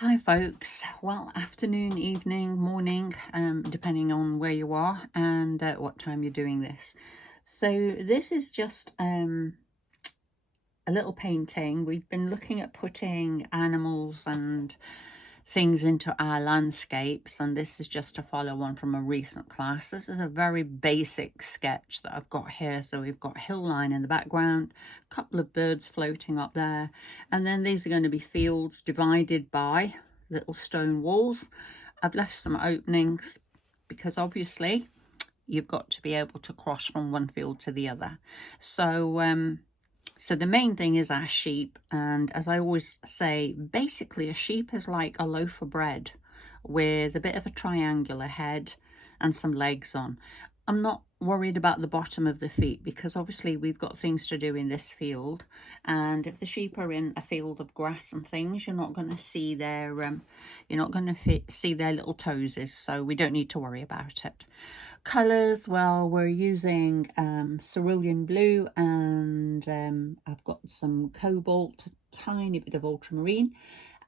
Hi folks, well, afternoon, evening, morning, depending on where you are and what time you're doing this. So this is just a little painting. We've been looking at putting animals and things into our landscapes, and this is just to follow on from a recent class. This is a very basic sketch that I've got here. So we've got hill line in the background, a couple of birds floating up there, and then these are going to be fields divided by little stone walls. I've left some openings because obviously you've got to be able to cross from one field to the other. So the main thing is our sheep, and as I always say, basically a sheep is like a loaf of bread with a bit of a triangular head and some legs on. I'm not worried about the bottom of the feet because obviously we've got things to do in this field, and if the sheep are in a field of grass and things, you're not going to see their see their little toeses, so we don't need to worry about it. Colours, well, we're using cerulean blue, and I've got some cobalt, a tiny bit of ultramarine,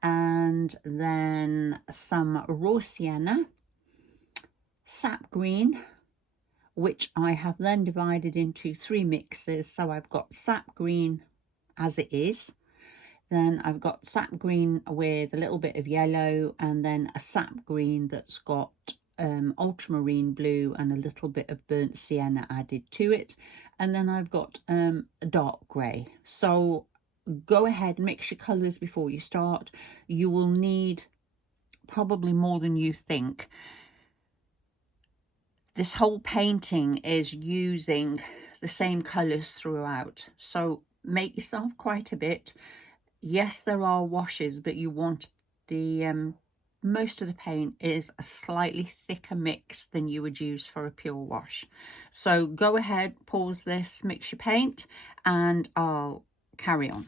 and then some raw sienna, sap green, which I have then divided into 3 mixes. So I've got sap green as it is, then I've got sap green with a little bit of yellow, and then a sap green that's got ultramarine blue and a little bit of burnt sienna added to it, and then I've got a dark grey. So go ahead, mix your colours before you start. You will need probably more than you think. This whole painting is using the same colours throughout, so make yourself quite a bit. Yes, there are washes, but you want the most of the paint is a slightly thicker mix than you would use for a pure wash. So go ahead, pause this, mix your paint, and I'll carry on.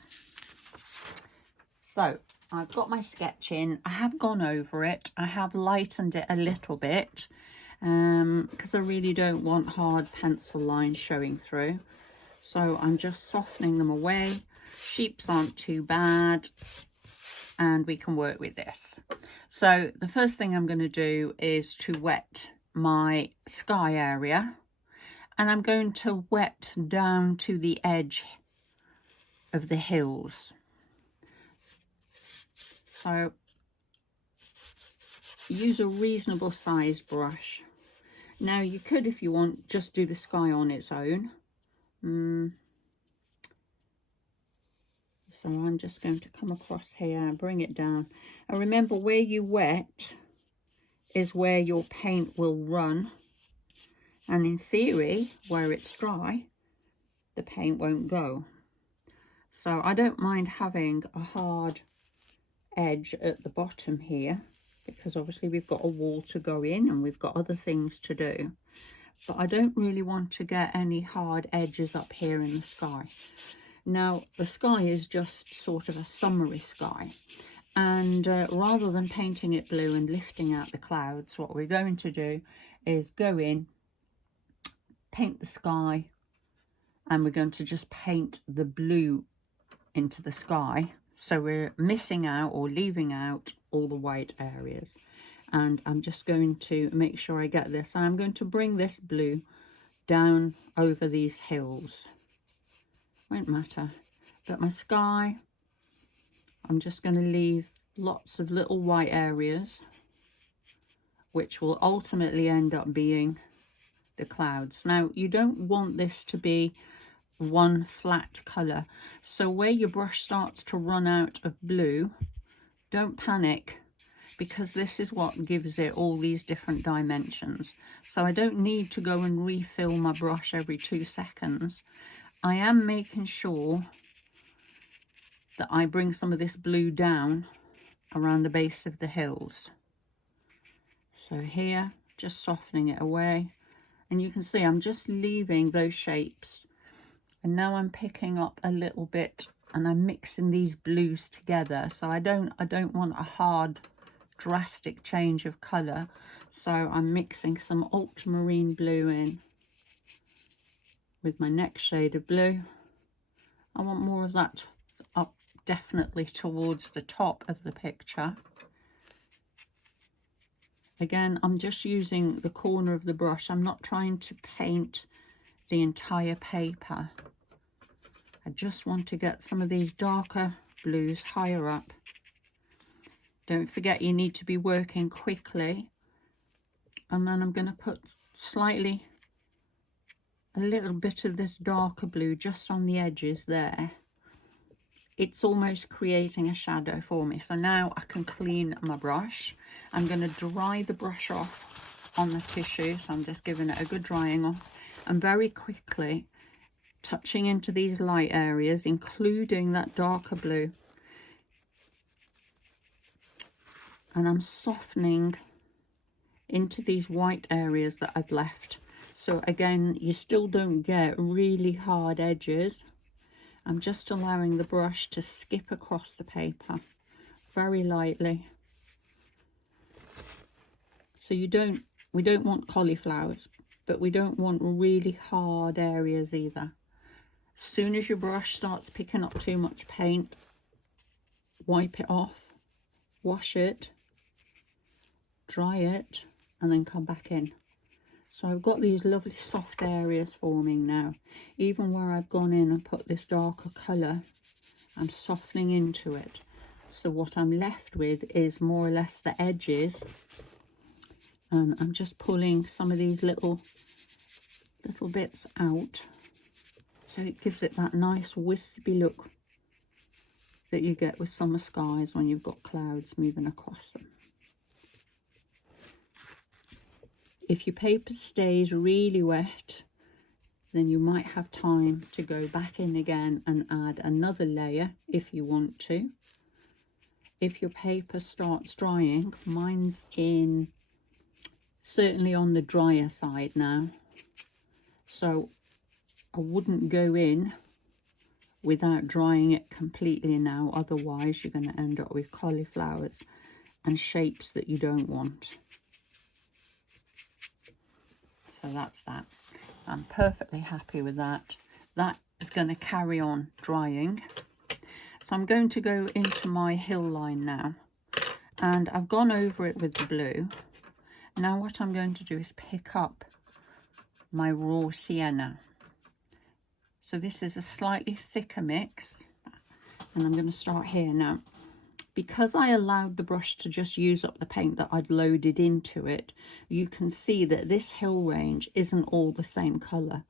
So I've got my sketch in. I have gone over it. I have lightened it a little bit because I really don't want hard pencil lines showing through. So I'm just softening them away. Sheeps aren't too bad, and we can work with this. So the first thing I'm going to do is to wet my sky area, and I'm going to wet down to the edge of the hills. So use a reasonable sized brush. Now you could, if you want, just do the sky on its own. So I'm just going to come across here and bring it down. And remember, where you wet is where your paint will run. And in theory, where it's dry, the paint won't go. So I don't mind having a hard edge at the bottom here, because obviously we've got a wall to go in and we've got other things to do. But I don't really want to get any hard edges up here in the sky. Now, the sky is just sort of a summery sky, and rather than painting it blue and lifting out the clouds, what we're going to do is go in, paint the sky, and we're going to just paint the blue into the sky. So we're missing out or leaving out all the white areas. And I'm just going to make sure I get this. I'm going to bring this blue down over these hills. Won't matter, but my sky, I'm just going to leave lots of little white areas, which will ultimately end up being the clouds. Now, you don't want this to be one flat colour, so where your brush starts to run out of blue, don't panic, because this is what gives it all these different dimensions. So I don't need to go and refill my brush every 2 seconds. I am making sure that I bring some of this blue down around the base of the hills. So here, just softening it away. And you can see I'm just leaving those shapes. And now I'm picking up a little bit and I'm mixing these blues together. So I don't want a hard, drastic change of colour. So I'm mixing some ultramarine blue in with my next shade of blue. I want more of that up definitely towards the top of the picture. Again, I'm just using the corner of the brush. I'm not trying to paint the entire paper. I just want to get some of these darker blues higher up. Don't forget, you need to be working quickly. And then I'm going to put a little bit of this darker blue just on the edges there. It's almost creating a shadow for me. So now I can clean my brush. I'm going to dry the brush off on the tissue. So I'm just giving it a good drying off. And very quickly touching into these light areas, including that darker blue. And I'm softening into these white areas that I've left. So again, you still don't get really hard edges. I'm just allowing the brush to skip across the paper very lightly. So we don't want cauliflowers, but we don't want really hard areas either. As soon as your brush starts picking up too much paint, wipe it off, wash it, dry it, and then come back in. So I've got these lovely soft areas forming now. Even where I've gone in and put this darker colour, I'm softening into it. So what I'm left with is more or less the edges. And I'm just pulling some of these little bits out. So it gives it that nice wispy look that you get with summer skies when you've got clouds moving across them. If your paper stays really wet, then you might have time to go back in again and add another layer if you want to. If your paper starts drying, mine's certainly on the drier side now, so I wouldn't go in without drying it completely now, otherwise you're going to end up with cauliflowers and shapes that you don't want. So that's that. I'm perfectly happy with that. That is going to carry on drying. So I'm going to go into my hill line now, and I've gone over it with the blue. Now what I'm going to do is pick up my raw sienna. So this is a slightly thicker mix, and I'm going to start here now. Because I allowed the brush to just use up the paint that I'd loaded into it, you can see that this hill range isn't all the same colour,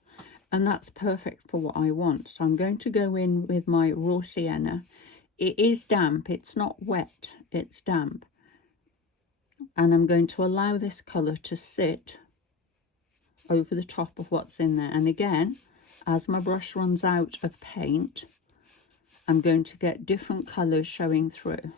and that's perfect for what I want. So I'm going to go in with my raw sienna. It is damp, it's not wet, it's damp. And I'm going to allow this colour to sit over the top of what's in there. And again, as my brush runs out of paint, I'm going to get different colours showing through.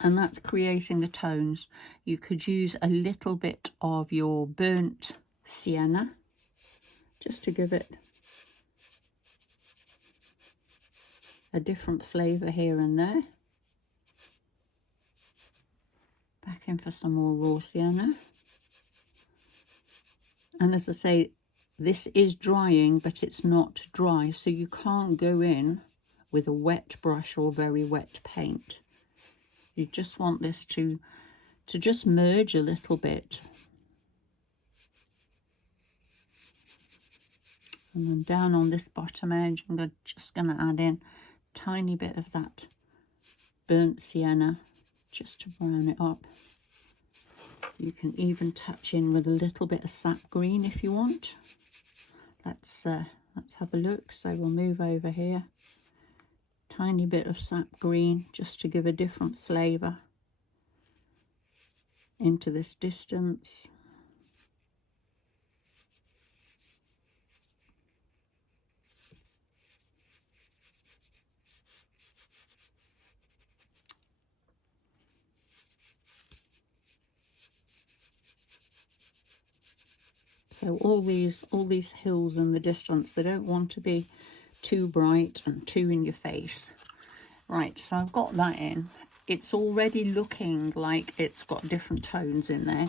And that's creating the tones. You could use a little bit of your burnt sienna just to give it a different flavour here and there. Back in for some more raw sienna. And as I say, this is drying, but it's not dry, so you can't go in with a wet brush or very wet paint. You just want this to just merge a little bit. And then down on this bottom edge, I'm just going to add in a tiny bit of that burnt sienna just to brown it up. You can even touch in with a little bit of sap green if you want. Let's have a look. So we'll move over here. Tiny bit of sap green just to give a different flavour into this distance. So all these hills in the distance, they don't want to be too bright and too in your face. Right, so I've got that in. It's already looking like it's got different tones in there.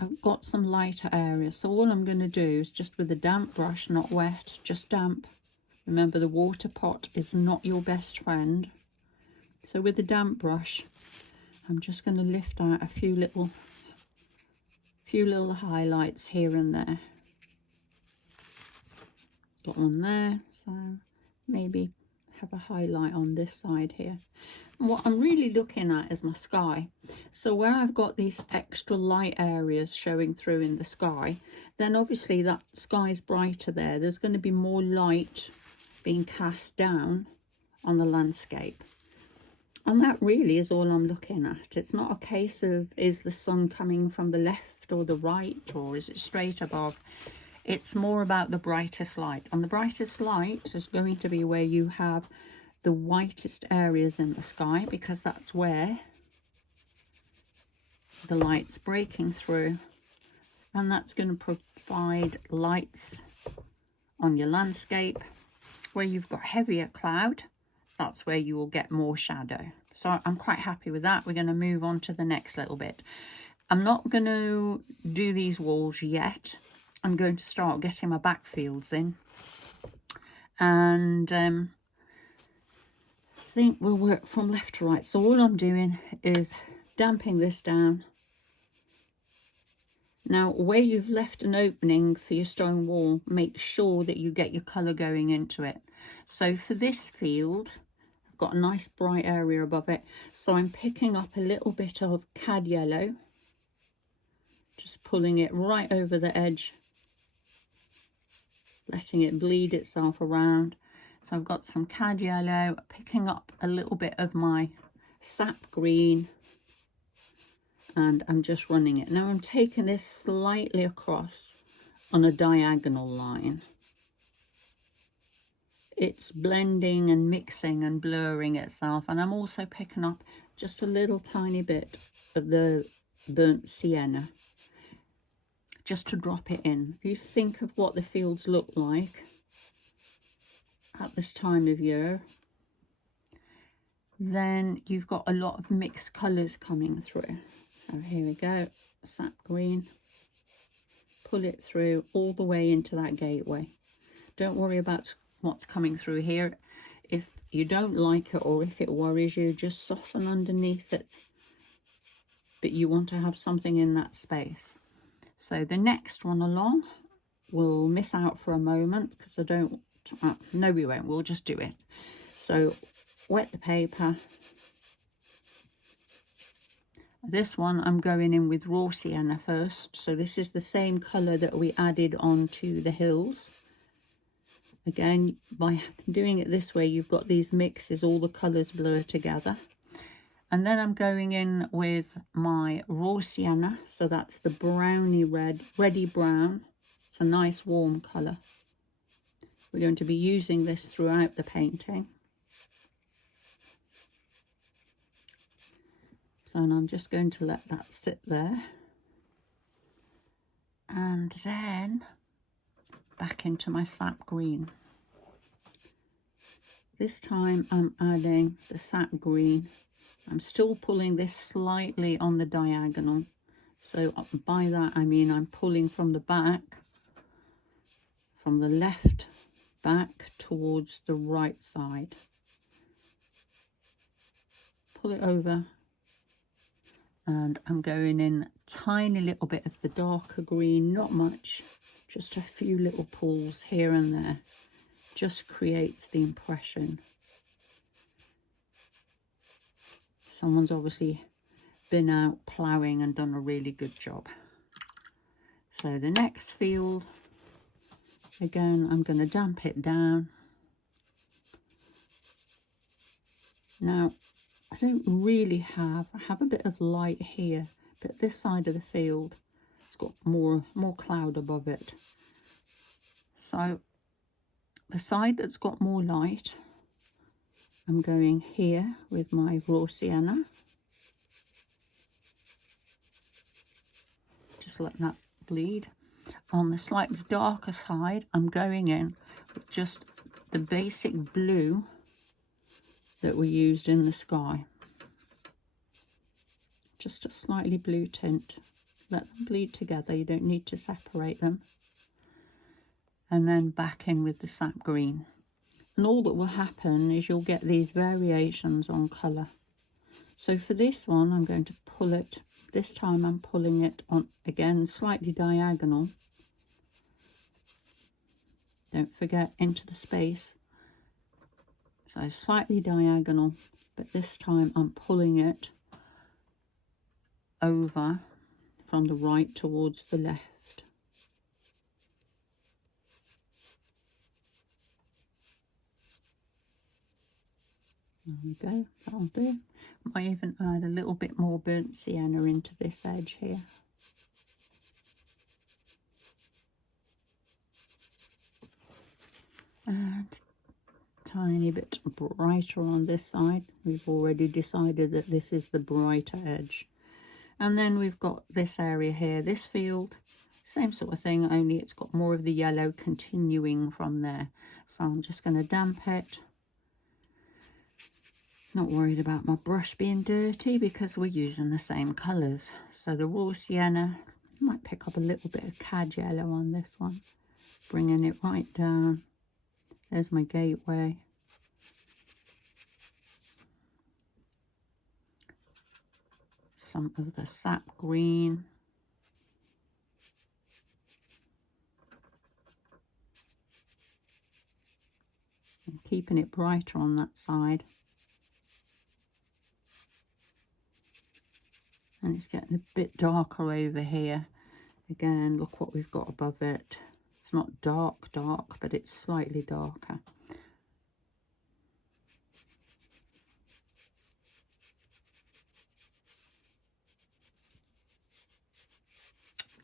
I've got some lighter areas. So all I'm going to do is just with a damp brush, not wet, just damp. Remember, the water pot is not your best friend. So with the damp brush, I'm just going to lift out a few little highlights here and there. Got one there, so maybe have a highlight on this side here. And what I'm really looking at is my sky. So where I've got these extra light areas showing through in the sky, then obviously that sky's brighter there. There's going to be more light being cast down on the landscape. And that really is all I'm looking at. It's not a case of, is the sun coming from the left or the right, or is it straight above? It's more about the brightest light. And the brightest light is going to be where you have the whitest areas in the sky, because that's where the light's breaking through. And that's going to provide lights on your landscape. Where you've got heavier cloud, that's where you will get more shadow. So I'm quite happy with that. We're going to move on to the next little bit. I'm not going to do these walls yet. I'm going to start getting my backfields in. And I think we'll work from left to right. So all I'm doing is damping this down. Now, where you've left an opening for your stone wall, make sure that you get your colour going into it. So for this field, I've got a nice bright area above it. So I'm picking up a little bit of cad yellow, just pulling it right over the edge, letting it bleed itself around. So I've got some cad yellow, picking up a little bit of my sap green, and I'm just running it. Now I'm taking this slightly across on a diagonal line. It's blending and mixing and blurring itself, and I'm also picking up just a little tiny bit of the burnt sienna, just to drop it in. If you think of what the fields look like at this time of year, then you've got a lot of mixed colours coming through. So here we go, sap green, pull it through all the way into that gateway. Don't worry about what's coming through here. If you don't like it, or if it worries you, just soften underneath it. But you want to have something in that space. So the next one along, we'll miss out for a moment because I don't, no we won't, we'll just do it. So wet the paper. This one I'm going in with raw sienna first. So this is the same colour that we added onto the hills. Again, by doing it this way, you've got these mixes, all the colours blur together. And then I'm going in with my raw sienna. So that's the browny red, reddy brown. It's a nice warm colour. We're going to be using this throughout the painting. So and I'm just going to let that sit there. And then back into my sap green. This time I'm adding the sap green. I'm still pulling this slightly on the diagonal. So by that I mean I'm pulling from the back, from the left back towards the right side. Pull it over, and I'm going in tiny little bit of the darker green, not much, just a few little pulls here and there, just creates the impression. Someone's obviously been out ploughing and done a really good job. So the next field, again, I'm going to damp it down. Now, I don't really I have a bit of light here, but this side of the field, it's got more cloud above it. So the side that's got more light, I'm going here with my raw sienna. Just let that bleed. On the slightly darker side, I'm going in with just the basic blue that we used in the sky. Just a slightly blue tint. Let them bleed together, you don't need to separate them. And then back in with the sap green. And all that will happen is you'll get these variations on colour. So for this one, I'm going to pull it. This time I'm pulling it on, again, slightly diagonal. Don't forget, into the space. So slightly diagonal, but this time I'm pulling it over from the right towards the left. There we go, that'll do. Might even add a little bit more burnt sienna into this edge here. And tiny bit brighter on this side. We've already decided that this is the brighter edge. And then we've got this area here, this field, same sort of thing, only it's got more of the yellow continuing from there. So I'm just going to damp it. Not worried about my brush being dirty because we're using the same colours. So the raw sienna, might pick up a little bit of cad yellow on this one, bringing it right down. There's my gateway. Some of the sap green. And keeping it brighter on that side. And it's getting a bit darker over here. Again, look what we've got above it. It's not dark, but it's slightly darker.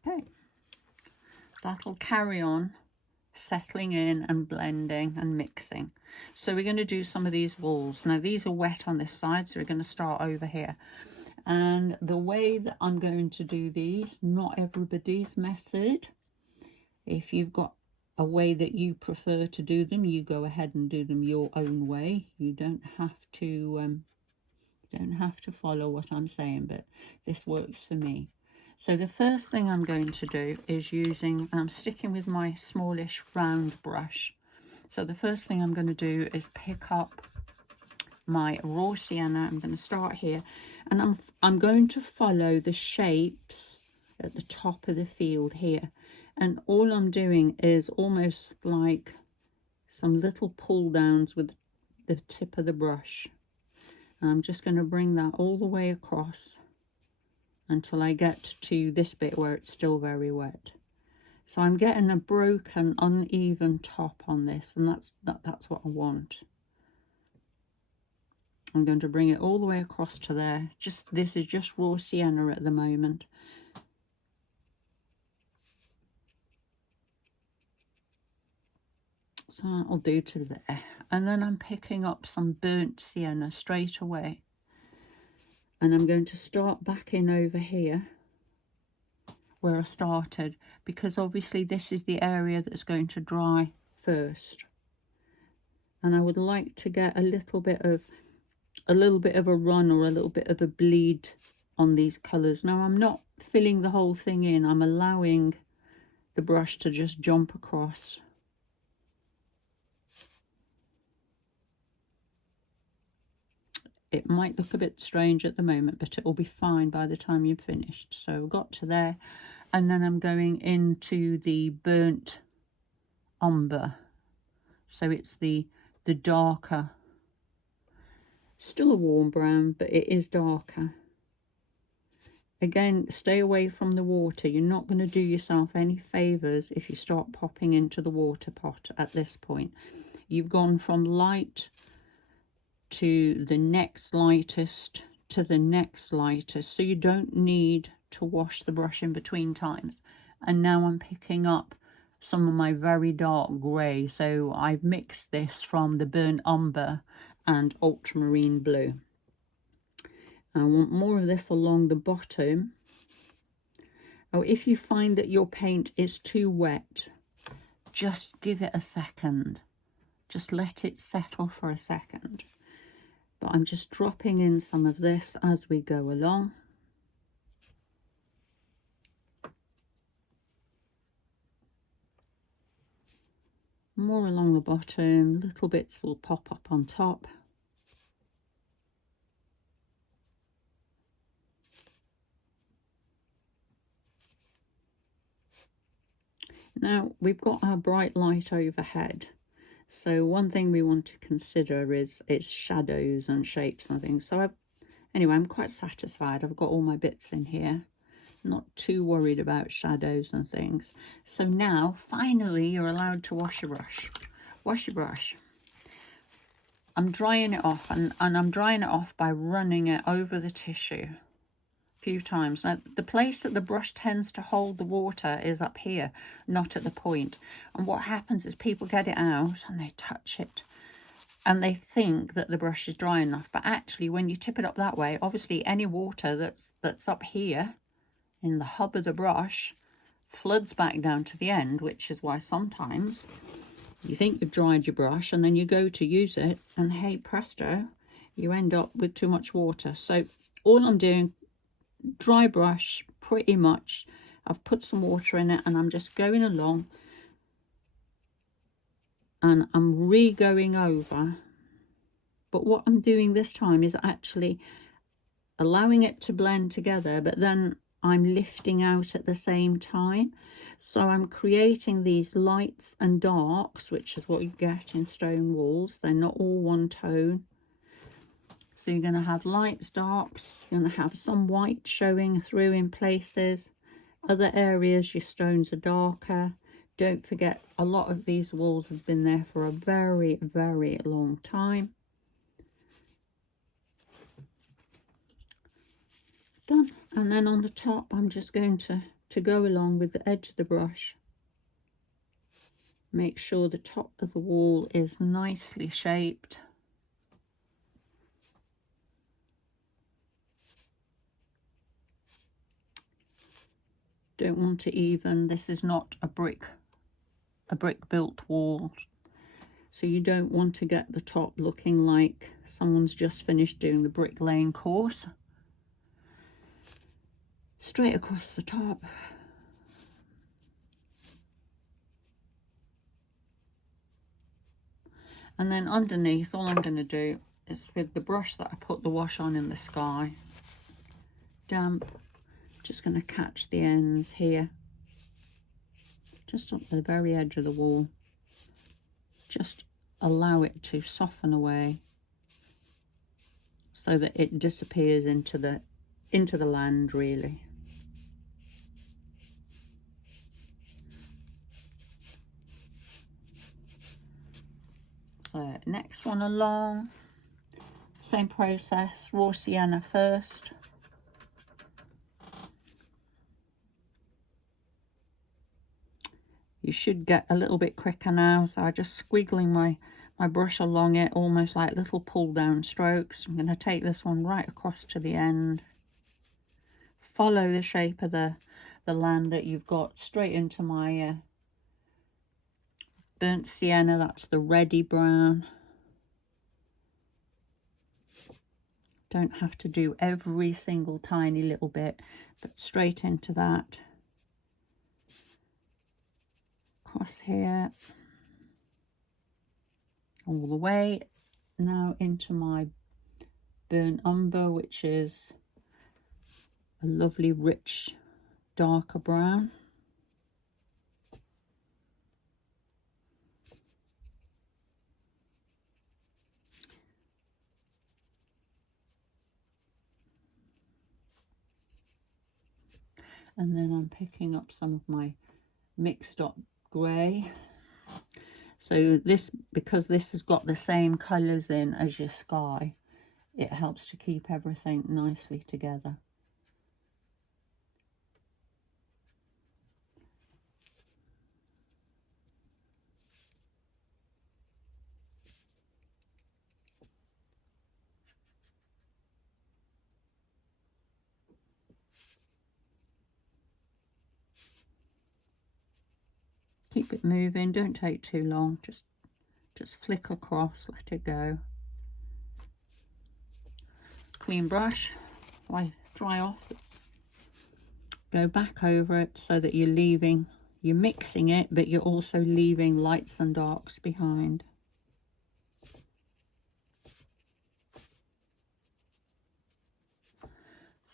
Okay, that'll carry on settling in and blending and mixing. So we're going to do some of these walls. Now these are wet on this side, so we're going to start over here. And the way that I'm going to do these, not everybody's method. If you've got a way that you prefer to do them, you go ahead and do them your own way. You don't have to follow what I'm saying, but this works for me. So the first thing I'm going to do is I'm sticking with my smallish round brush. So the first thing I'm going to do is pick up my raw sienna. I'm going to start here, and I'm going to follow the shapes at the top of the field here, and all I'm doing is almost like some little pull downs with the tip of the brush. And I'm just going to bring that all the way across until I get to this bit where it's still very wet. So I'm getting a broken, uneven top on this, and that's what I want. I'm going to bring it all the way across to there. This is just raw sienna at the moment. So that'll do to there. And then I'm picking up some burnt sienna straight away. And I'm going to start back in over here where I started, because obviously this is the area that's going to dry first. And I would like to get a little bit of a run or a little bit of a bleed on these colours. Now I'm not filling the whole thing in, I'm allowing the brush to just jump across. It might look a bit strange at the moment, but it will be fine by the time you've finished. So I've got to there, and then I'm going into the burnt umber. So it's the darker, still a warm brown, but it is darker. Again, stay away from the water. You're not going to do yourself any favours if you start popping into the water pot at this point. You've gone from light to the next lightest to the next lightest, so you don't need to wash the brush in between times. And now I'm picking up some of my very dark grey, so I've mixed this from the burnt umber and ultramarine blue. I want more of this along the bottom. Oh, if you find that your paint is too wet, just give it a second. Just let it settle for a second. But I'm just dropping in some of this as we go along. more along the bottom, little bits will pop up on top. Now we've got our bright light overhead, so one thing we want to consider is its shadows and shapes and things. So anyway, I'm quite satisfied. I've got all my bits in here, not too worried about shadows and things. So now finally you're allowed to wash your brush. Wash your brush. I'm drying it off, and I'm drying it off by running it over the tissue few times. Now the place that the brush tends to hold the water is up here, not at the point. And what happens is people get it out and they touch it and they think that the brush is dry enough, but actually when you tip it up that way, obviously any water that's up here in the hub of the brush floods back down to the end, which is why sometimes you think you've dried your brush and then you go to use it and hey presto, you end up with too much water. So all I'm doing, dry brush pretty much, I've put some water in it and I'm just going along and I'm re-going over. But what I'm doing this time is actually allowing it to blend together, but then I'm lifting out at the same time. So I'm creating these lights and darks, which is what you get in stone walls. They're not all one tone. So you're going to have lights, darks, you're going to have some white showing through in places. Other areas your stones are darker. Don't forget, a lot of these walls have been there for a very, very long time. Done. And then on the top, I'm just going to go along with the edge of the brush. Make sure the top of the wall is nicely shaped. Don't want to even, this is not a brick built wall, so you don't want to get the top looking like someone's just finished doing the bricklaying course. Straight across the top. And then underneath, all I'm going to do is with the brush that I put the wash on in the sky, damp, just going to catch the ends here, just up the very edge of the wall. Just allow it to soften away so that it disappears into the land really. So next one along, same process, raw sienna first. You should get a little bit quicker now, so I'm just squiggling my brush along it, almost like little pull down strokes. I'm going to take this one right across to the end. Follow the shape of the land that you've got straight into my burnt sienna, that's the reddy brown. Don't have to do every single tiny little bit, but straight into that. Across here, all the way. Now into my burnt umber, which is a lovely rich darker brown. And then I'm picking up some of my mixed up grey. So this, because this has got the same colours in as your sky, it helps to keep everything nicely together. Keep it moving, don't take too long, just flick across, let it go. Clean brush, dry off, go back over it so that you're leaving You're mixing it, but you're also leaving lights and darks behind.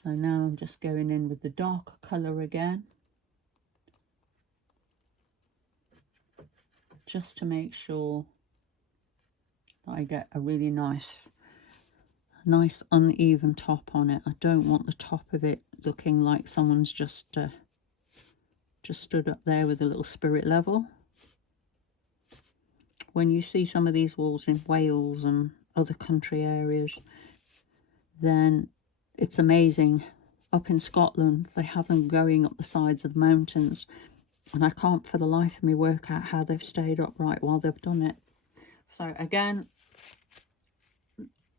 So now I'm just going in with the darker colour again, just to make sure that I get a really nice uneven top on it. I don't want the top of it looking like someone's just stood up there with a little spirit level. When you see some of these walls in Wales and other country areas, then it's amazing. Up in Scotland, they have them going up the sides of mountains, and I can't for the life of me work out how they've stayed upright while they've done it. So again,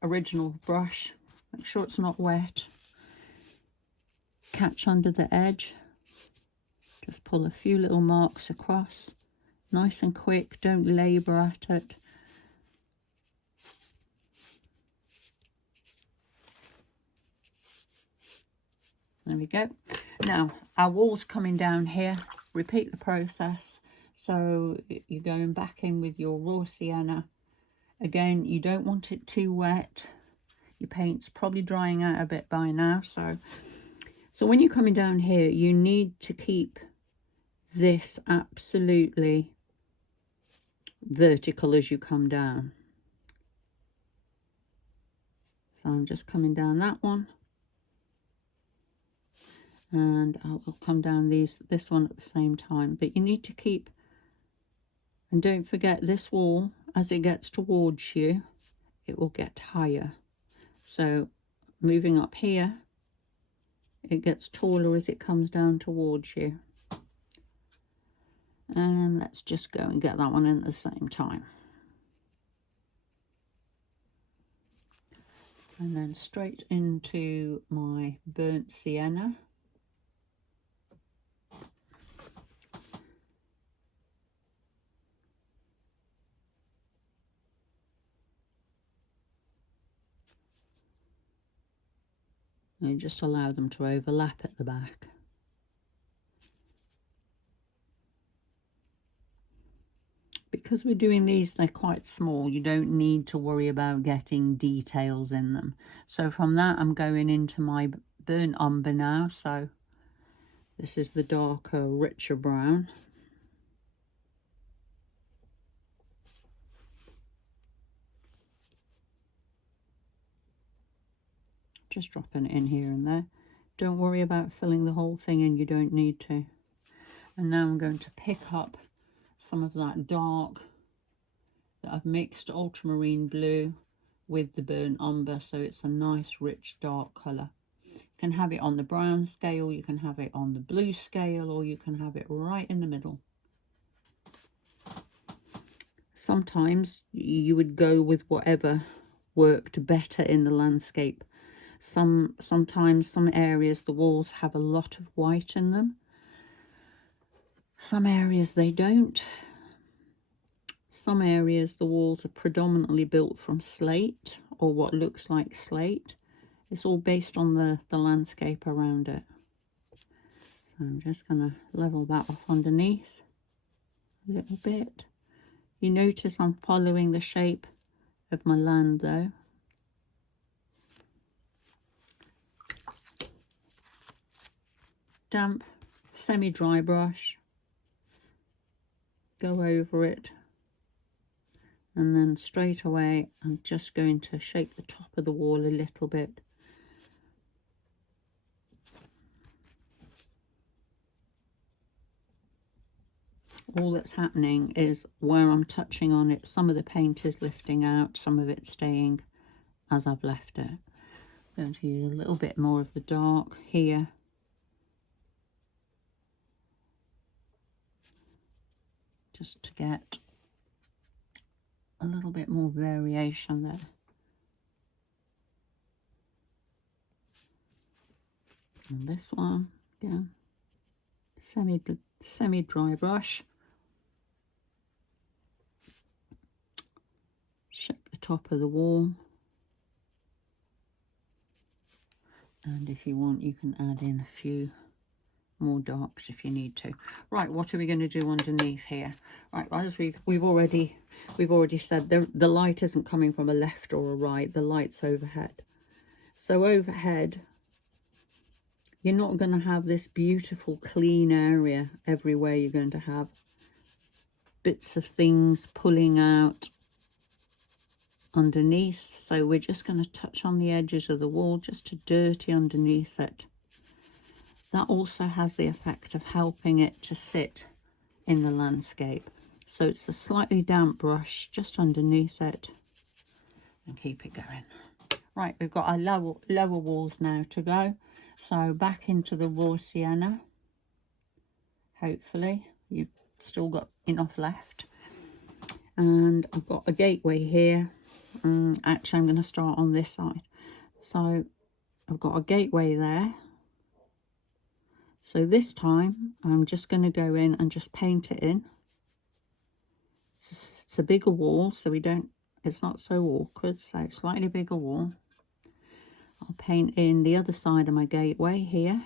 original brush, make sure it's not wet, catch under the edge, just pull a few little marks across, nice and quick, don't labour at it. There we go. Now our wall's coming down here. Repeat the process. So you're going back in with your raw sienna. Again, you don't want it too wet. Your paint's probably drying out a bit by now. So when you're coming down here, you need to keep this absolutely vertical as you come down. So I'm just coming down that one. And I'll come down this one at the same time. But you need to keep, and don't forget, this wall, as it gets towards you, it will get higher. So moving up here, it gets taller as it comes down towards you. And let's just go and get that one in at the same time. And then straight into my burnt sienna. And just allow them to overlap at the back. Because we're doing these, they're quite small, you don't need to worry about getting details in them. So from that, I'm going into my burnt umber now. So this is the darker, richer brown. Just dropping it in here and there. Don't worry about filling the whole thing in, you don't need to. And now I'm going to pick up some of that dark that I've mixed ultramarine blue with the burnt umber, so it's a nice rich dark colour. You can have it on the brown scale, you can have it on the blue scale, or you can have it right in the middle. Sometimes you would go with whatever worked better in the landscape. Sometimes some areas the walls have a lot of white in them. Some areas they don't. Some areas the walls are predominantly built from slate or what looks like slate. It's all based on the landscape around it. So I'm just going to level that off underneath a little bit. You notice I'm following the shape of my land though. Damp, semi-dry brush. Go over it. And then straight away, I'm just going to shape the top of the wall a little bit. All that's happening is where I'm touching on it, some of the paint is lifting out, some of it staying as I've left it. I'm going to use a little bit more of the dark here. Just to get a little bit more variation there. And this one, again, semi-dry brush. Shape the top of the wall. And if you want, you can add in a few more darks if you need to. Right, what are we going to do underneath here? Right, as we've already said, the light isn't coming from a left or a right, the light's overhead. So overhead, you're not going to have this beautiful clean area everywhere. You're going to have bits of things pulling out underneath. So we're just going to touch on the edges of the wall just to dirty underneath it. That also has the effect of helping it to sit in the landscape. So it's a slightly damp brush just underneath it, and keep it going. Right, we've got our lower walls now to go. So back into the raw sienna. Hopefully you've still got enough left. And I've got a gateway here. Actually, I'm going to start on this side. So I've got a gateway there. So this time I'm just going to go in and just paint it in. It's a bigger wall, so it's not so awkward. So slightly bigger wall. I'll paint in the other side of my gateway here.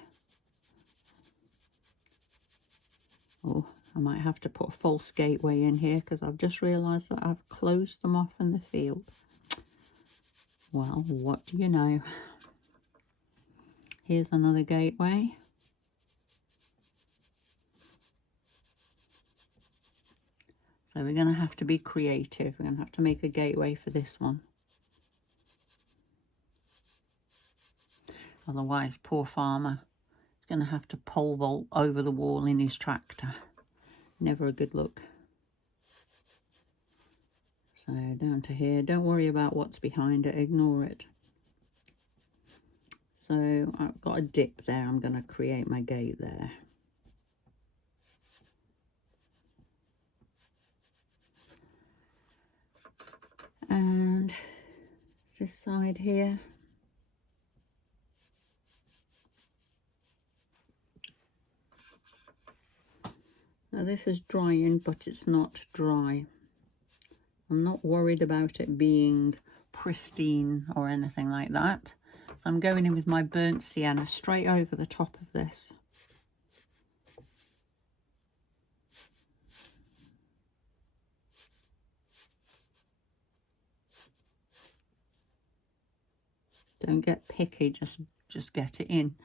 Oh, I might have to put a false gateway in here because I've just realised that I've closed them off in the field. Well, what do you know? Here's another gateway. So we're going to have to be creative. We're going to have to make a gateway for this one. Otherwise, poor farmer is going to have to pole vault over the wall in his tractor. Never a good look. So down to here. Don't worry about what's behind it. Ignore it. So I've got a dip there. I'm going to create my gate there. And this side here. Now this is drying, but it's not dry. I'm not worried about it being pristine or anything like that. So I'm going in with my burnt sienna straight over the top of this. Don't get picky, just get it in.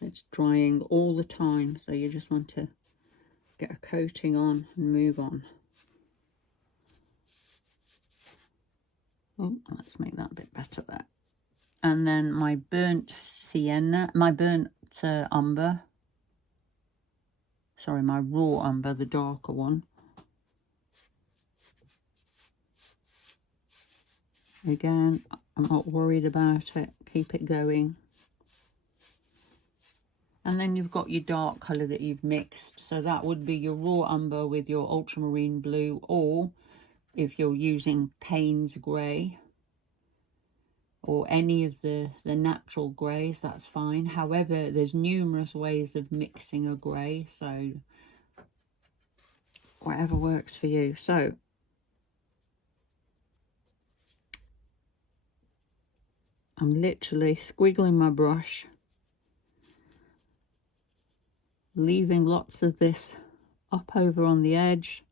It's drying all the time, so you just want to get a coating on and move on. Oh, let's make that a bit better there. And then my burnt sienna, my burnt umber. Sorry, my raw umber, the darker one. Again, I'm not worried about it. Keep it going. And then you've got your dark colour that you've mixed. So that would be your raw umber with your ultramarine blue, or if you're using Paynes grey or any of the natural greys, that's fine. However, there's numerous ways of mixing a grey, so whatever works for you. So I'm literally squiggling my brush, leaving lots of this up over on the edge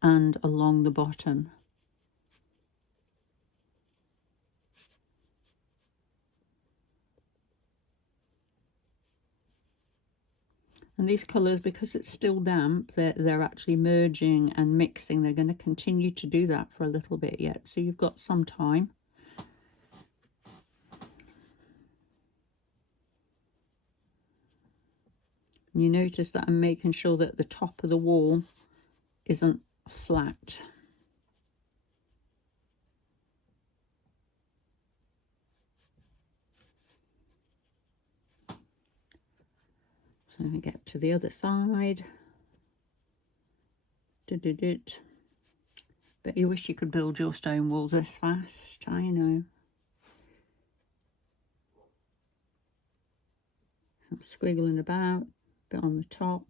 and along the bottom. And these colours, because it's still damp, they're actually merging and mixing. They're going to continue to do that for a little bit yet, so you've got some time. And you notice that I'm making sure that the top of the wall isn't flat. So we get to the other side. But you wish you could build your stone walls this fast, I know. I'm squiggling about, a bit on the top.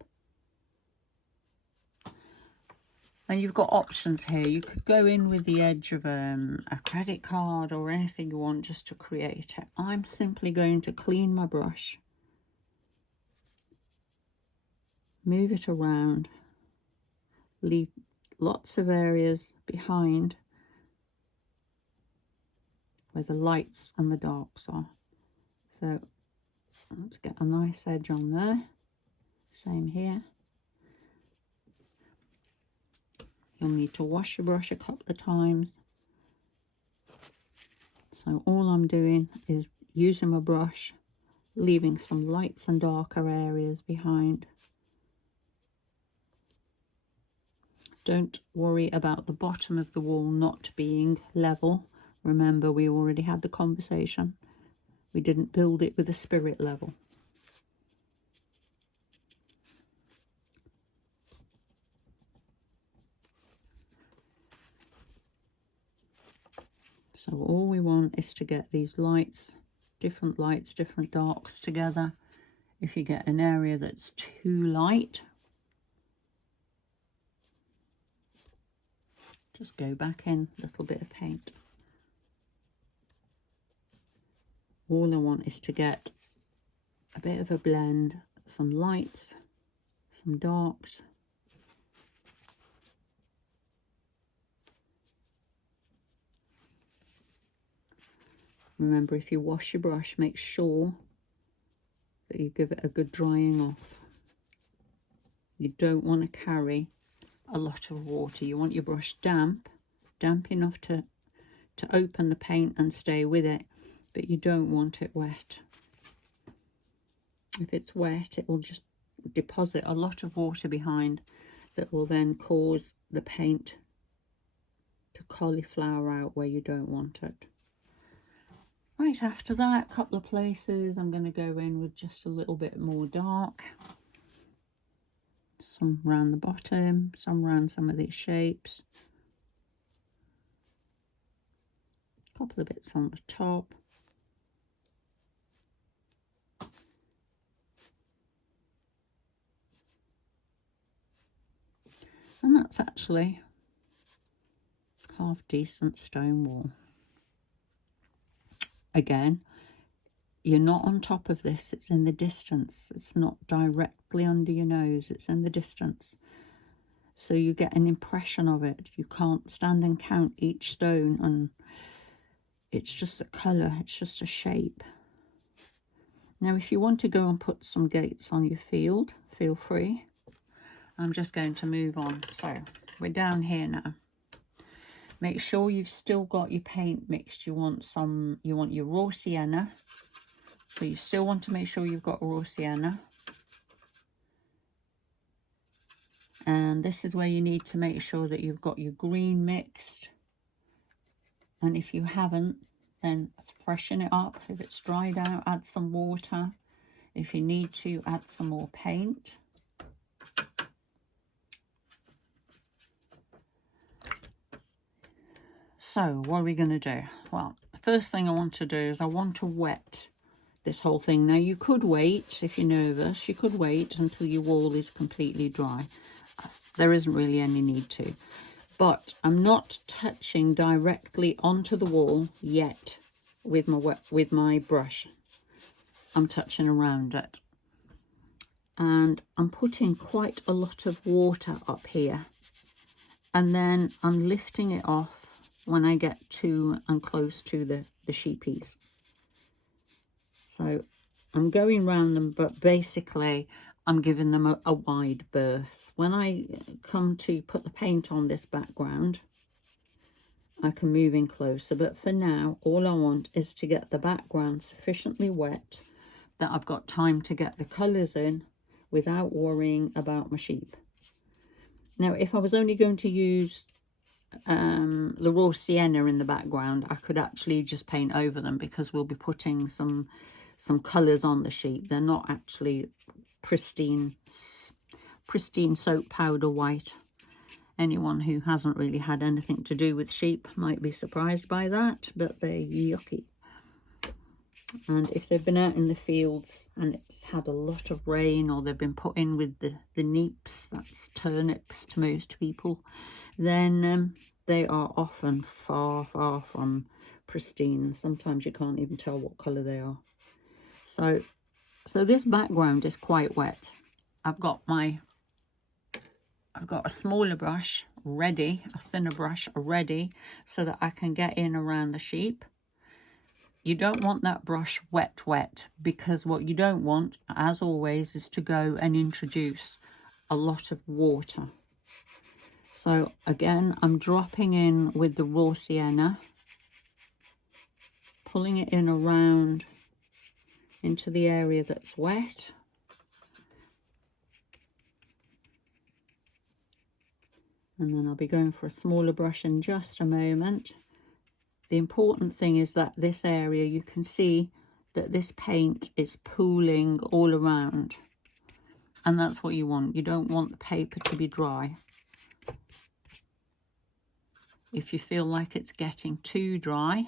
And you've got options here. You could go in with the edge of a credit card or anything you want just to create it. I'm simply going to clean my brush, move it around, leave lots of areas behind where the lights and the darks are. So let's get a nice edge on there. Same here. You'll need to wash your brush a couple of times. So all I'm doing is using my brush, leaving some lights and darker areas behind. Don't worry about the bottom of the wall not being level. Remember, we already had the conversation. We didn't build it with a spirit level. So all we want is to get these lights, different darks together. If you get an area that's too light, just go back in a little bit of paint. All I want is to get a bit of a blend, some lights, some darks. Remember, if you wash your brush, make sure that you give it a good drying off. You don't want to carry a lot of water. You want your brush damp enough to open the paint and stay with it, but you don't want it wet. If it's wet, it will just deposit a lot of water behind that will then cause the paint to cauliflower out where you don't want it. Right, after that, a couple of places I'm going to go in with just a little bit more dark. Some around the bottom, some around some of these shapes. A couple of bits on the top. And that's actually half decent stone wall. Again, you're not on top of this, it's in the distance. It's not directly under your nose, it's in the distance. So you get an impression of it. You can't stand and count each stone, and it's just a colour, it's just a shape. Now, if you want to go and put some gates on your field, feel free. I'm just going to move on. So we're down here now. Make sure you've still got your paint mixed. You want your raw sienna. So you still want to make sure you've got raw sienna. And this is where you need to make sure that you've got your green mixed. And if you haven't, then freshen it up. If it's dried out, add some water. If you need to, add some more paint. So what are we going to do? Well, the first thing I want to do is I want to wet this whole thing. Now, you could wait, if you're nervous, you could wait until your wall is completely dry. There isn't really any need to. But I'm not touching directly onto the wall yet with my brush. I'm touching around it. And I'm putting quite a lot of water up here. And then I'm lifting it off when I get to and close to the sheepies. So I'm going round them, but basically I'm giving them a wide berth. When I come to put the paint on this background, I can move in closer, but for now all I want is to get the background sufficiently wet that I've got time to get the colours in without worrying about my sheep. Now, if I was only going to use the raw sienna in the background, I could actually just paint over them, because we'll be putting some colours on the sheep. They're not actually pristine soap powder white. Anyone who hasn't really had anything to do with sheep might be surprised by that, but they're yucky. And if they've been out in the fields and it's had a lot of rain, or they've been put in with the neeps, that's turnips to most people, then they are often far from pristine. Sometimes you can't even tell what colour they are. So this background is quite wet. I've got a smaller brush ready, a thinner brush ready, so that I can get in around the sheep. You don't want that brush wet, because what you don't want, as always, is to go and introduce a lot of water. So again, I'm dropping in with the raw sienna, pulling it in around into the area that's wet. And then I'll be going for a smaller brush in just a moment. The important thing is that this area, you can see that this paint is pooling all around. And that's what you want. You don't want the paper to be dry. If you feel like it's getting too dry,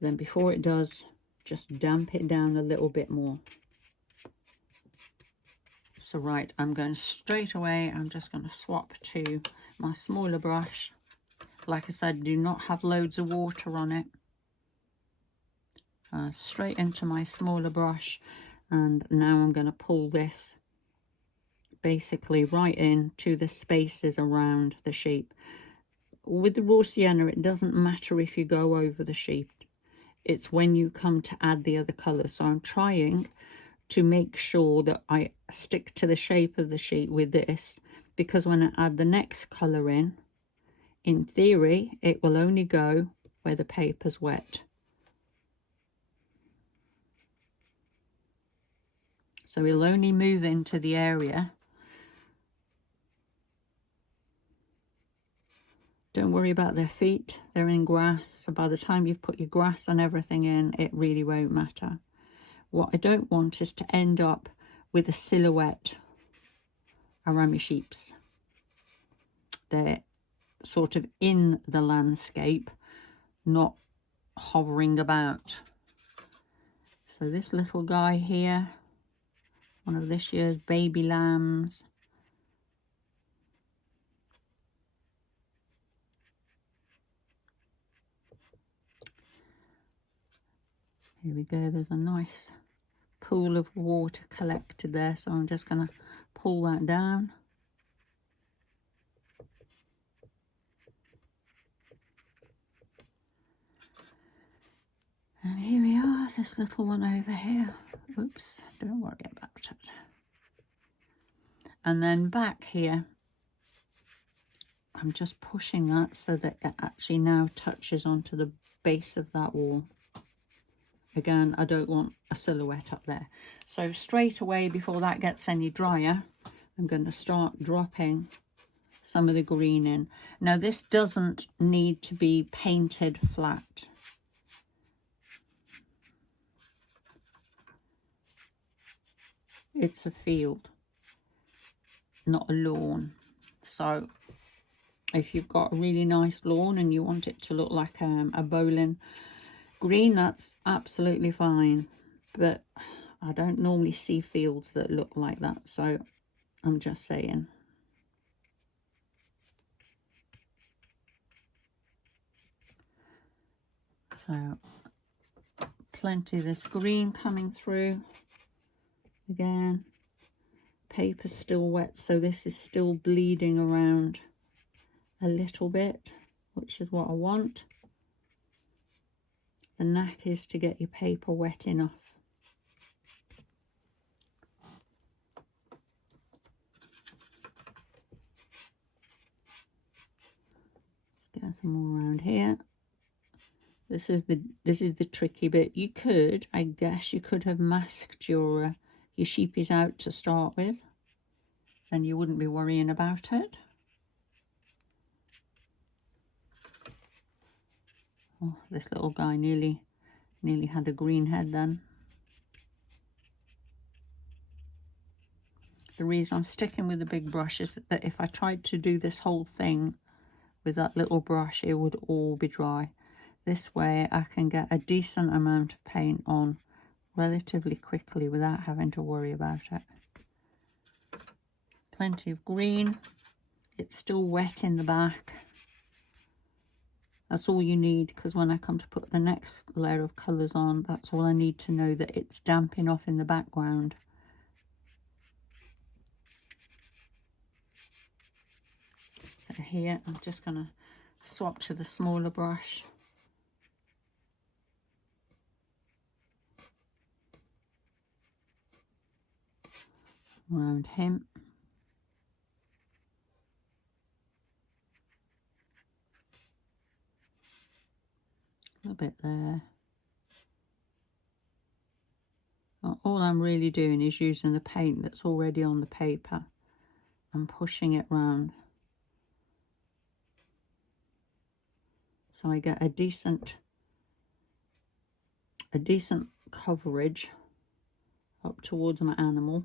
then before it does, just damp it down a little bit more. So right, I'm going straight away, I'm just going to swap to my smaller brush. Like I said, do not have loads of water on it. Straight into my smaller brush, and now I'm going to pull this basically right in to the spaces around the sheep. With the raw sienna, it doesn't matter if you go over the sheep. It's when you come to add the other colours. So I'm trying to make sure that I stick to the shape of the sheep with this, because when I add the next colour in theory, it will only go where the paper's wet. So it'll only move into the area. Don't worry about their feet, they're in grass. So by the time you've put your grass and everything in, it really won't matter. What I don't want is to end up with a silhouette around my sheeps. They're sort of in the landscape, not hovering about. So this little guy here, one of this year's baby lambs. Here we go, there's a nice pool of water collected there, so I'm just going to pull that down. And here we are, this little one over here. Oops, don't worry about it. And then back here, I'm just pushing that so that it actually now touches onto the base of that wall. Again, I don't want a silhouette up there. So straight away, before that gets any drier, I'm going to start dropping some of the green in. Now this doesn't need to be painted flat. It's a field, not a lawn. So if you've got a really nice lawn and you want it to look like a bowling green, that's absolutely fine. But I don't normally see fields that look like that, so I'm just saying. So plenty of this green coming through. Again, paper's still wet, so this is still bleeding around a little bit, which is what I want. The knack is to get your paper wet enough. Let's get some more around here. This is the tricky bit. You could, I guess, you could have masked your sheepies out to start with, then you wouldn't be worrying about it. Oh, this little guy nearly had a green head then. The reason I'm sticking with the big brush is that if I tried to do this whole thing with that little brush, it would all be dry. This way I can get a decent amount of paint on relatively quickly without having to worry about it. Plenty of green. it's still wet in the back. That's all you need, because when I come to put the next layer of colours on, that's all I need to know, that it's damp enough in the background. So here I'm just going to swap to the smaller brush. Around him. A little bit there. All I'm really doing is using the paint that's already on the paper and pushing it round, so I get a decent coverage up towards my animal.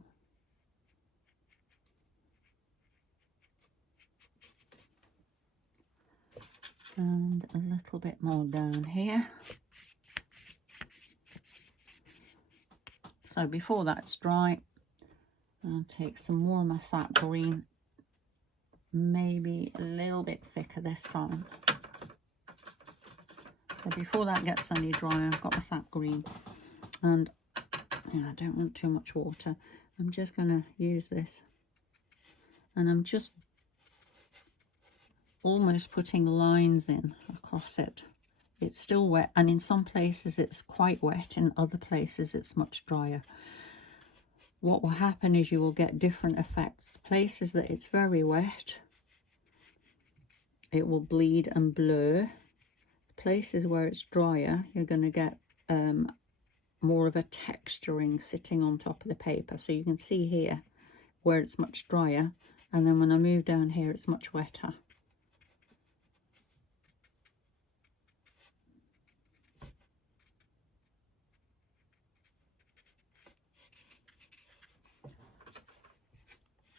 And a little bit more down here. So before that's dry, I'll take some more of my sap green, maybe a little bit thicker this time. So before that gets any drier, I've got my sap green, and I don't want too much water. I'm just going to use this, and I'm just almost putting lines in across it. It's still wet, and in some places it's quite wet, in other places it's much drier. What will happen is you will get different effects. Places that it's very wet, it will bleed and blur. Places where it's drier, you're going to get more of a texturing sitting on top of the paper. So you can see here where it's much drier, and then when I move down here it's much wetter.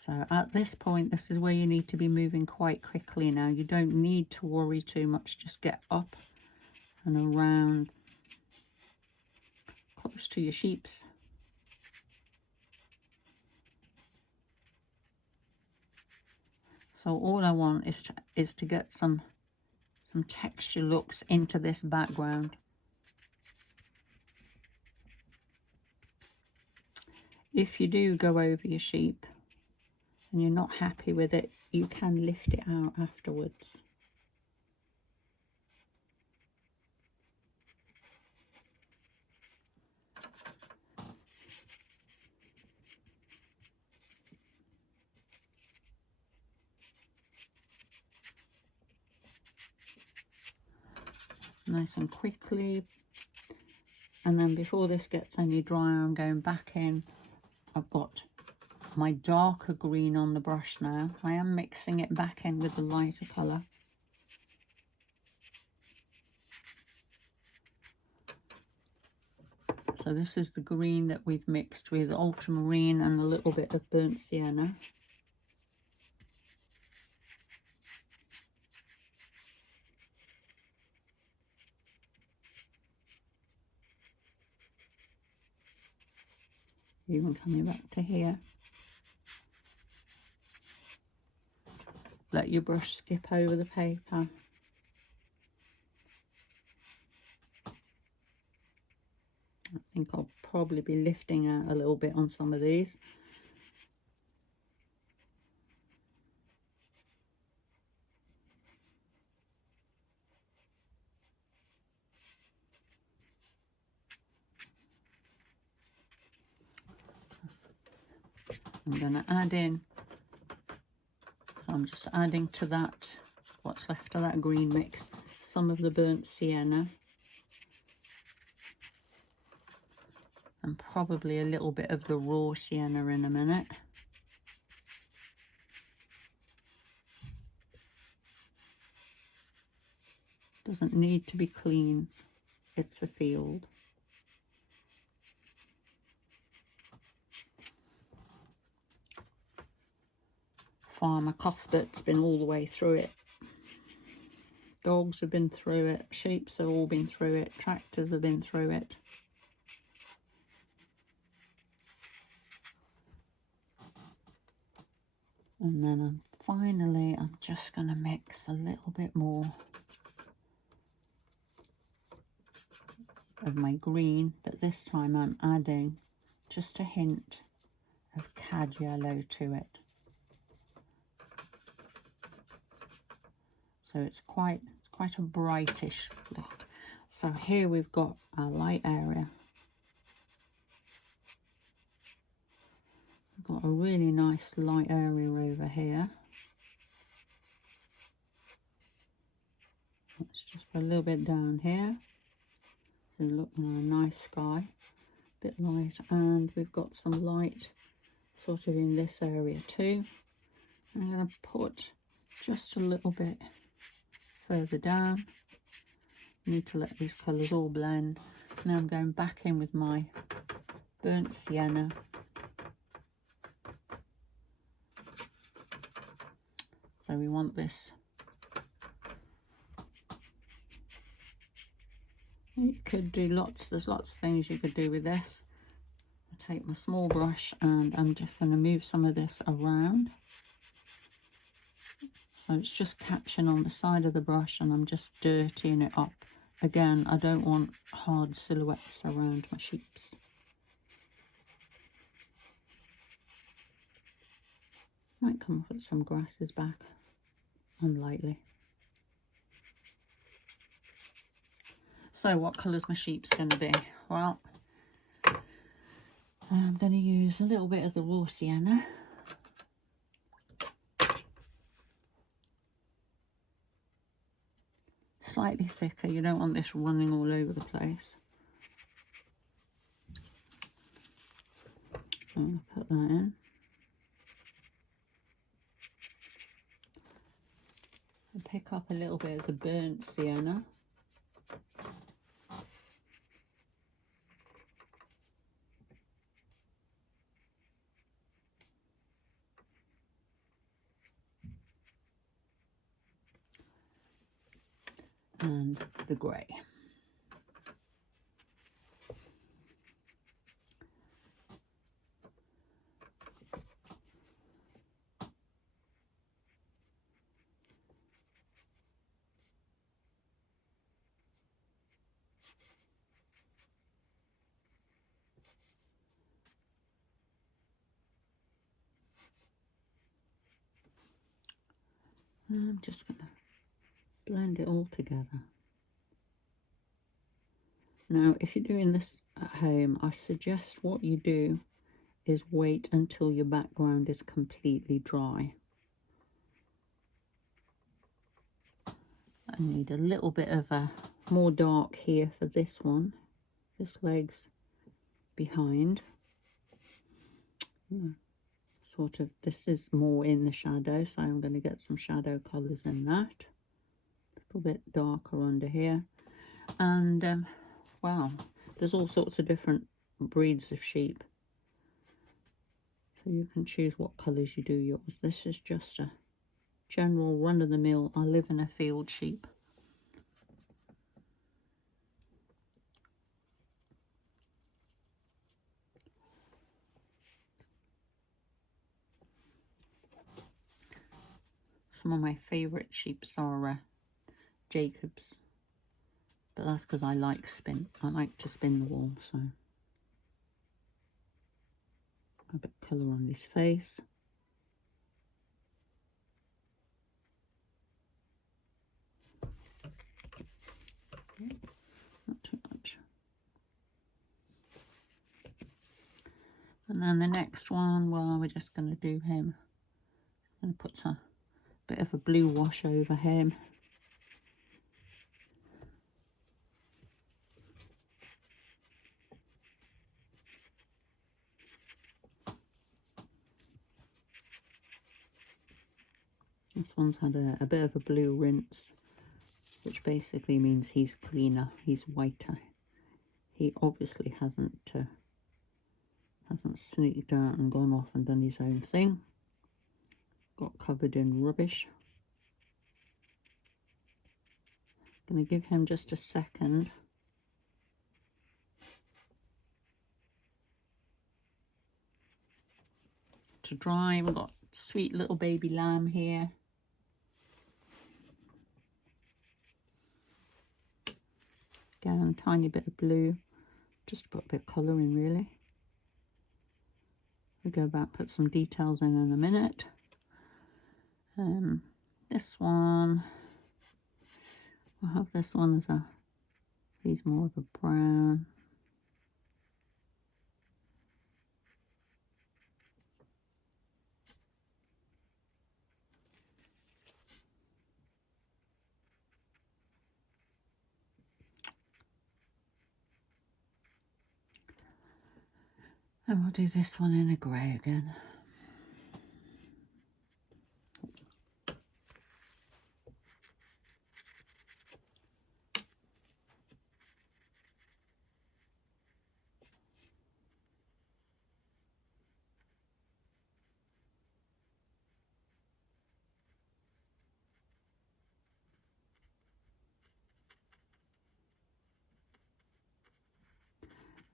So at this point, this is where you need to be moving quite quickly now. You don't need to worry too much. Just get up and around close to your sheeps. So all I want is to get some texture looks into this background. If you do go over your sheep and you're not happy with it, you can lift it out afterwards. Nice and quickly. And then before this gets any drier, I'm going back in. I've got my darker green on the brush now. I am mixing it back in with the lighter colour. So this is the green that we've mixed with ultramarine and a little bit of burnt sienna. Even coming back to here. Let your brush skip over the paper. I think I'll probably be lifting out a little bit on some of these. I'm going to add in, so I'm just adding to that, what's left of that green mix, some of the burnt sienna. And probably a little bit of the raw sienna in a minute. Doesn't need to be clean, it's a field. Farmer Cuthbert's been all the way through it. Dogs have been through it, sheep have all been through it, tractors have been through it. And then I'm finally, I'm just going to mix a little bit more of my green, but this time I'm adding just a hint of cad yellow to it. So it's quite a brightish look. So here we've got our light area. We've got a really nice light area over here. Let's just put a little bit down here. So look, a nice sky, a bit light, and we've got some light sort of in this area too. I'm going to put just a little bit further down. Need to let these colours all blend. Now I'm going back in with my burnt sienna. So we want this. You could do there's lots of things you could do with this. I take my small brush and I'm just going to move some of this around. So it's just catching on the side of the brush and I'm just dirtying it up. Again, I don't want hard silhouettes around my sheeps. Might come up with some grasses back, unlikely. So what colour's my sheep's going to be? Well, I'm going to use a little bit of the raw sienna. Slightly thicker, you don't want this running all over the place. I'm going to put that in. And pick up a little bit of the burnt sienna. And the grey. And I'm just going to blend it all together. Now, if you're doing this at home, I suggest what you do is wait until your background is completely dry. I need a little bit of a more dark here for this one. This leg's behind. Sort of, this is more in the shadow, so I'm going to get some shadow colours in that. A little bit darker under here. And wow, there's all sorts of different breeds of sheep, so you can choose what colours you do yours. This is just a general run-of-the-mill, I live in a field sheep. Some of my favourite sheep are Jacobs, but that's because I like to spin the wool, so a bit of colour on his face. Not too much. And then the next one, well, we're just going to do him. I'm going to put a bit of a blue wash over him. This one's had a bit of a blue rinse, which basically means he's cleaner, he's whiter. He obviously hasn't sneaked out and gone off and done his own thing. Got covered in rubbish. Going to give him just a second to dry. We've got sweet little baby lamb here. Again, tiny bit of blue, just to put a bit of colour in really. We'll go back, put some details in a minute. This one, I'll have this one as a, he's more of a brown. And we'll do this one in a grey again.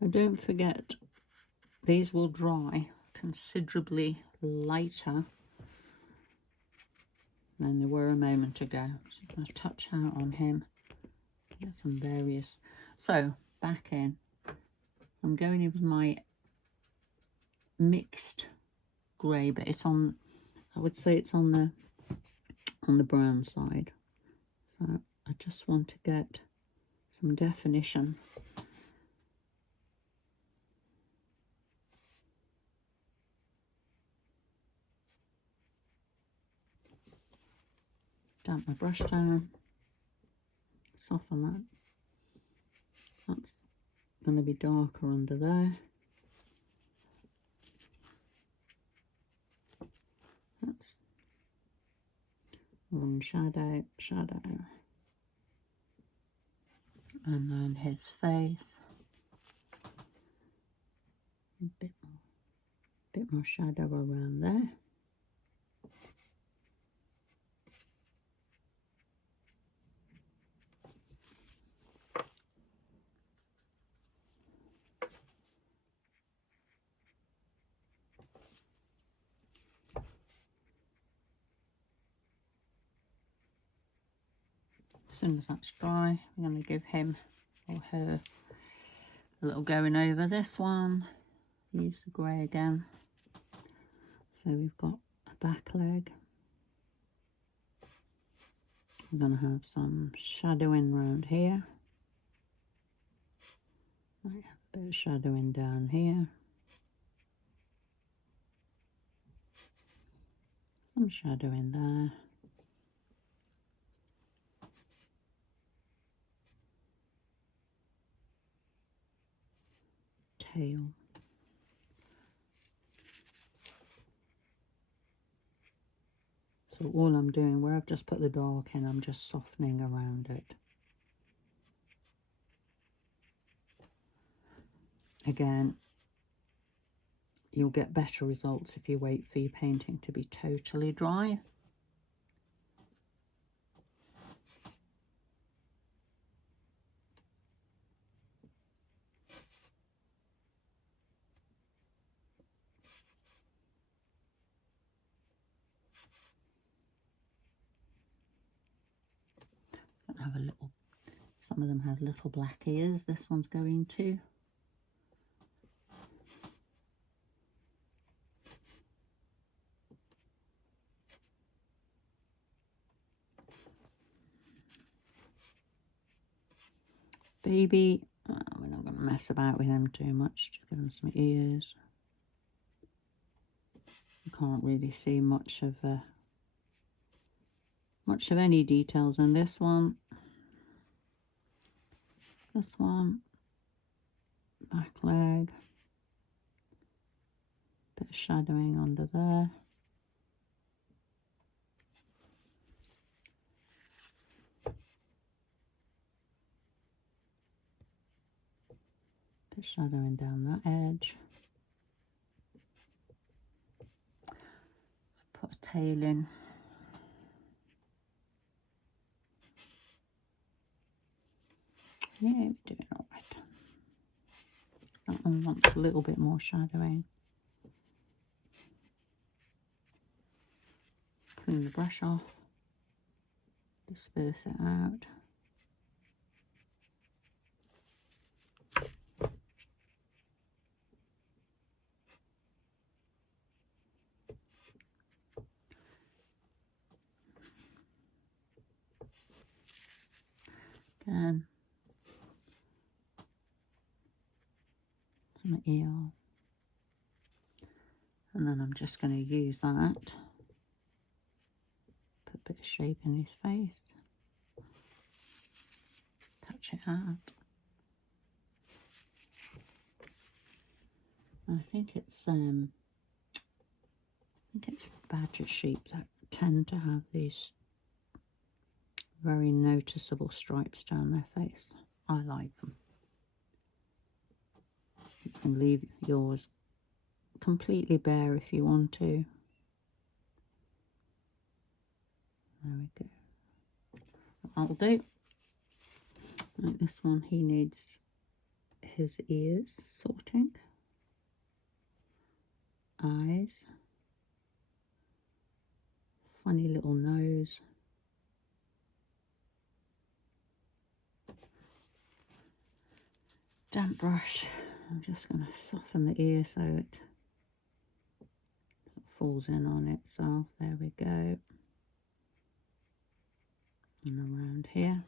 And don't forget, these will dry considerably lighter than they were a moment ago. So I'm going to touch out on him. Get some various. So back in, I'm going in with my mixed grey, but it's on, I would say it's on the brown side. So I just want to get some definition. Damp my brush down, soften that. That's going to be darker under there. That's one shadow, shadow. And then his face. A bit more shadow around there. As soon as that's dry, I'm going to give him or her a little going over. This one, use the grey again. So we've got a back leg. I'm going to have some shadowing around here. Might have a bit of shadowing down here. Some shadowing there. Tail. So all I'm doing, where I've just put the dark in, I'm just softening around it. Again, you'll get better results if you wait for your painting to be totally dry. Have a little, some of them have little black ears. This one's going to. Baby, we're not going to mess about with him too much. Just give him some ears. You can't really see much of any details in this one. This one, back leg, bit of shadowing under there. Bit of shadowing down that edge. Put a tail in. Yeah, I'm doing all right. That one wants a little bit more shadowing. clean the brush off, disperse it out. Again, some eel, and then I'm just going to use that, put a bit of shape in his face, touch it out. I think it's badger sheep that tend to have these very noticeable stripes down their face. I like them. You can leave yours completely bare if you want to. There we go. That'll do. Like this one, he needs his ears sorting. Eyes. Funny little nose. Damp brush. I'm just going to soften the ear so it falls in on itself. There we go. And around here.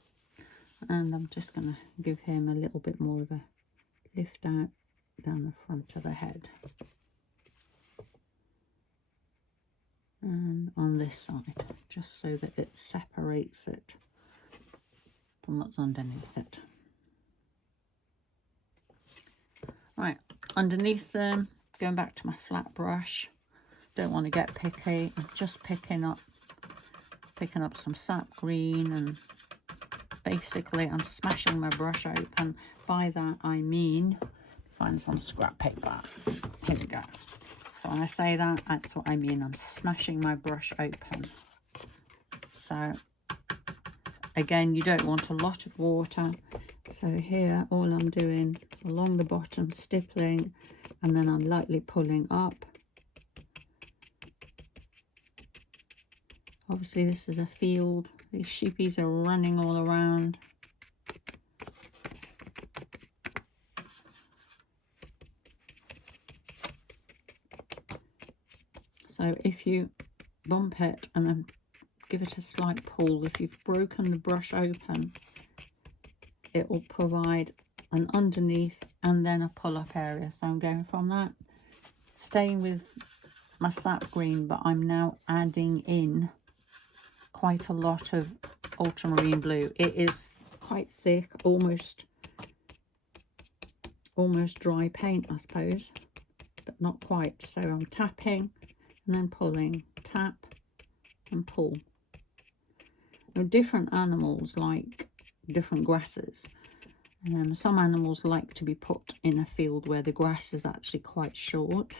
And I'm just going to give him a little bit more of a lift out down the front of the head. And on this side, just so that it separates it from what's underneath it. Right, underneath them, going back to my flat brush. Don't want to get picky. I'm just picking up some sap green, and basically I'm smashing my brush open. By that I mean, find some scrap paper. Here we go. So when I say that, that's what I mean. I'm smashing my brush open. So again, you don't want a lot of water. So here, all I'm doing is along the bottom, stippling, and then I'm lightly pulling up. Obviously, this is a field. These sheepies are running all around. So if you bump it and then give it a slight pull, if you've broken the brush open, it will provide an underneath and then a pull-up area. So I'm going from that, staying with my sap green, but I'm now adding in quite a lot of ultramarine blue. It is quite thick, almost dry paint, I suppose, but not quite. So I'm tapping and then pulling, tap and pull. Now, different animals like different grasses. Some animals like to be put in a field where the grass is actually quite short.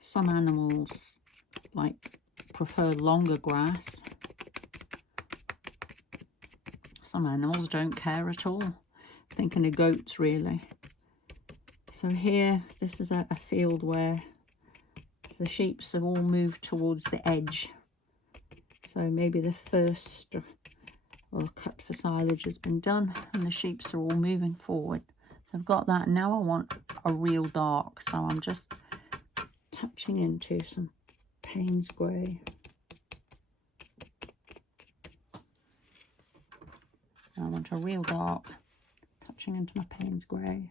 Some animals prefer longer grass. Some animals don't care at all. Thinking of goats, really. So here, this is a field where the sheep have all moved towards the edge. So maybe the first cut for silage has been done and the sheep are all moving forward. So I've got that. Now I want a real dark. So I'm just touching into some Paynes grey. I want a real dark, touching into my Paynes grey.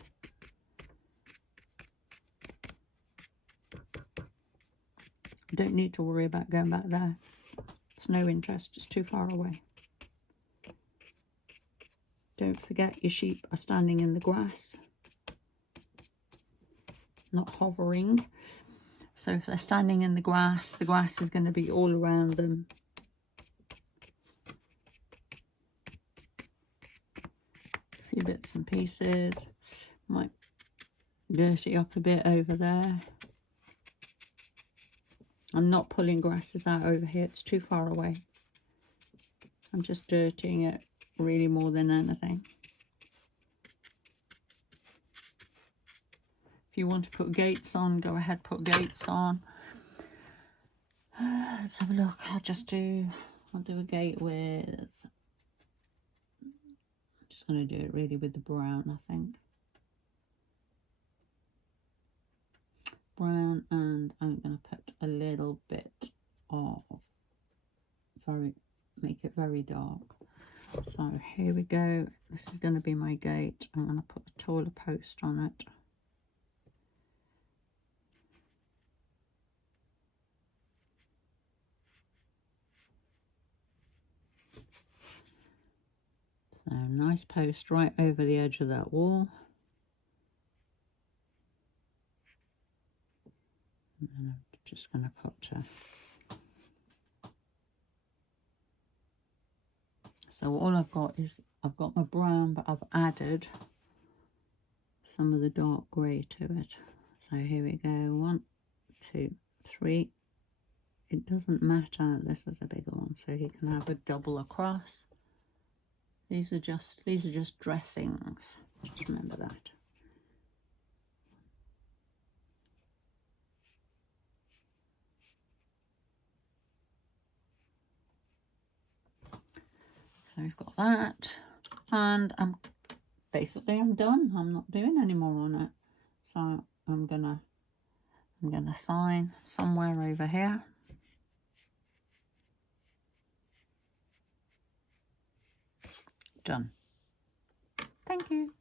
Don't need to worry about going back there. It's no interest, it's too far away. Don't forget your sheep are standing in the grass, not hovering. So if they're standing in the grass is going to be all around them. A few bits and pieces. Might dirty up a bit over there. I'm not pulling grasses out over here, it's too far away. I'm just dirtying it really more than anything. If you want to put gates on, go ahead, put gates on. Let's have a look. I'll do a gate with, I'm just going to do it really with the brown, I think. Brown, and I'm going to put a little bit of make it very dark. So here we go. This is going to be my gate. I'm going to put a taller post on it. So nice post right over the edge of that wall. And then I'm just going to put so all I've got is, I've got my brown, but I've added some of the dark grey to it. So here we go, 1, 2, 3. It doesn't matter, this is a bigger one, so you can have a double across. These are just dressings, just remember that. So we've got that, and I'm done. I'm not doing any more on it. So I'm gonna sign somewhere over here. Done. Thank you.